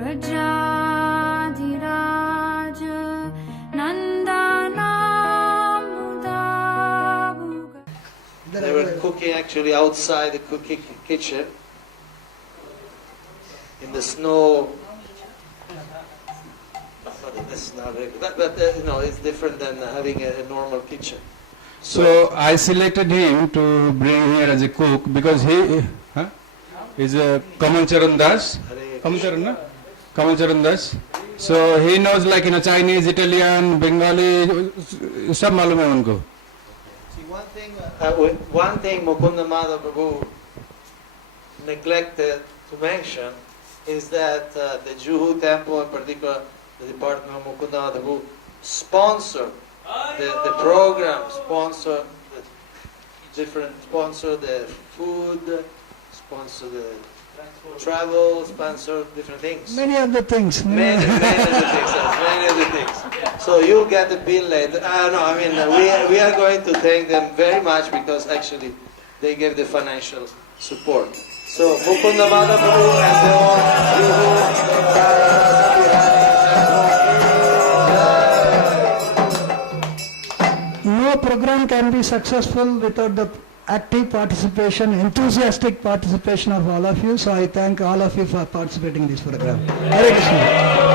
Prajadiraj Nandanamudabuga. They were cooking actually outside the cooking kitchen in the snow. That's not regular, but it's different than having a normal kitchen. So I selected him to bring here as a cook because he is a Kaunteya Das. Kaunteya Das. So he knows Chinese, Italian, Bengali, सब मालूम है उनको. See, one thing Mukunda Prabhu neglected to mention is that the Juhu temple, in particular the department of Mukunda Prabhu, sponsor the program, sponsor the food, sponsor the travel, sponsor different things. Many other things. Many other things. So you'll get the bill later. We are going to thank them very much because actually they gave the financial support. So Mukunda Prabhu and the No program can be successful without the active participation, enthusiastic participation of all of you. So I thank all of you for participating in this program. Hare Krishna.